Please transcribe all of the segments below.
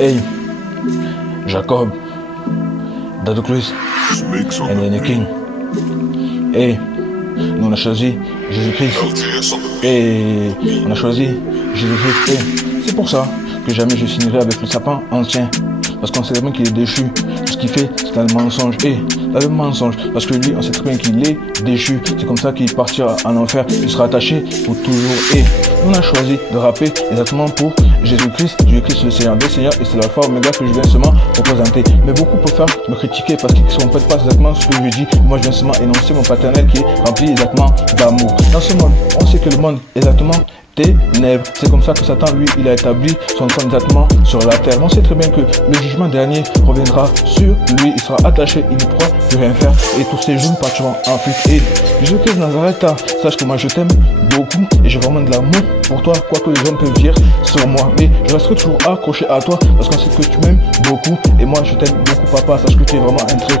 Hey, Jacob, Dadoclus, and the King. Hey, nous on a choisi Jésus-Christ. Et on a choisi Jésus-Christ. Et c'est pour ça que jamais je signerai avec le sapin ancien. Parce qu'on sait très bien qu'il est déchu. Ce qu'il fait, c'est un mensonge. Et le mensonge, parce que lui, on sait très bien qu'il est déchu. C'est comme ça qu'il partira en enfer. Il sera attaché pour toujours. Et on a choisi de rapper exactement pour Jésus-Christ. Jésus-Christ, le Seigneur des Seigneurs. Et c'est l'alpha oméga que je viens seulement représenter. Mais beaucoup peuvent me critiquer parce qu'ils ne comprennent pas exactement ce que je dis. Moi, je viens seulement énoncer mon paternel qui est rempli exactement d'amour. Dans ce monde, on sait que le monde exactement ténèbres. C'est comme ça que Satan, lui, il a établi son trône exactement sur la terre. On sait très bien que le jugement dernier reviendra sur lui. Il sera attaché, il ne pourra plus rien faire. Et tous ses jours partiront en fuite. Et Jésus-Christ de Nazareth, sache que moi je t'aime beaucoup et j'ai vraiment de l'amour pour toi, quoi que les hommes peuvent dire sur moi. Mais je resterai toujours accroché à toi parce qu'on sait que tu m'aimes beaucoup. Et moi je t'aime beaucoup, papa. Sache que tu es vraiment un très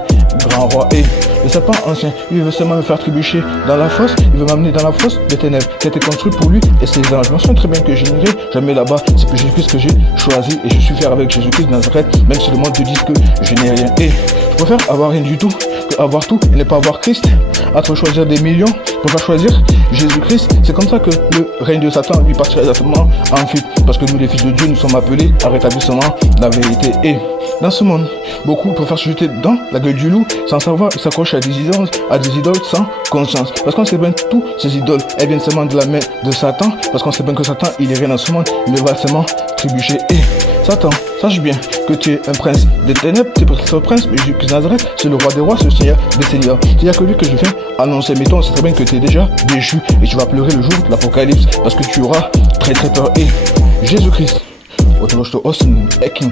grand roi. Et le sapin ancien, lui, il veut seulement me faire trébucher dans la fosse. Il veut m'amener dans la fosse des ténèbres qui a été construite pour lui et ses anges. Je me souviens très bien que je n'irai jamais là-bas. C'est pour Jésus-Christ que j'ai choisi et je suis fier avec Jésus-Christ de Nazareth, même si le monde te dit que je n'ai rien. Et je préfère avoir rien du tout que avoir tout et ne pas avoir Christ. Entre choisir des millions, je préfère choisir Jésus-Christ. C'est comme ça que le règne de Satan lui partira exactement en fuite. Parce que nous, les fils de Dieu, nous sommes appelés à rétablir seulement la vérité. Et dans ce monde, beaucoup préfèrent se jeter dans la gueule du loup sans savoir, ils s'accrochent à des idoles sans conscience. Parce qu'on sait bien que toutes ces idoles, elles viennent seulement de la main de Satan. Parce qu'on sait bien que Satan, il est rien dans ce monde, il ne va seulement trébucher. Et Satan, sache bien que tu es un prince des ténèbres, tu es ce prince, mais Jésus-Christ de Nazareth, c'est le roi des rois, c'est le Seigneur des seigneurs. C'est-à-dire que lui que je viens annoncer, mais toi, on sait très bien que tu es déjà déchu et tu vas pleurer le jour de l'Apocalypse parce que tu auras très très peur. Et Jésus-Christ, Otoloshto Osin Ekin.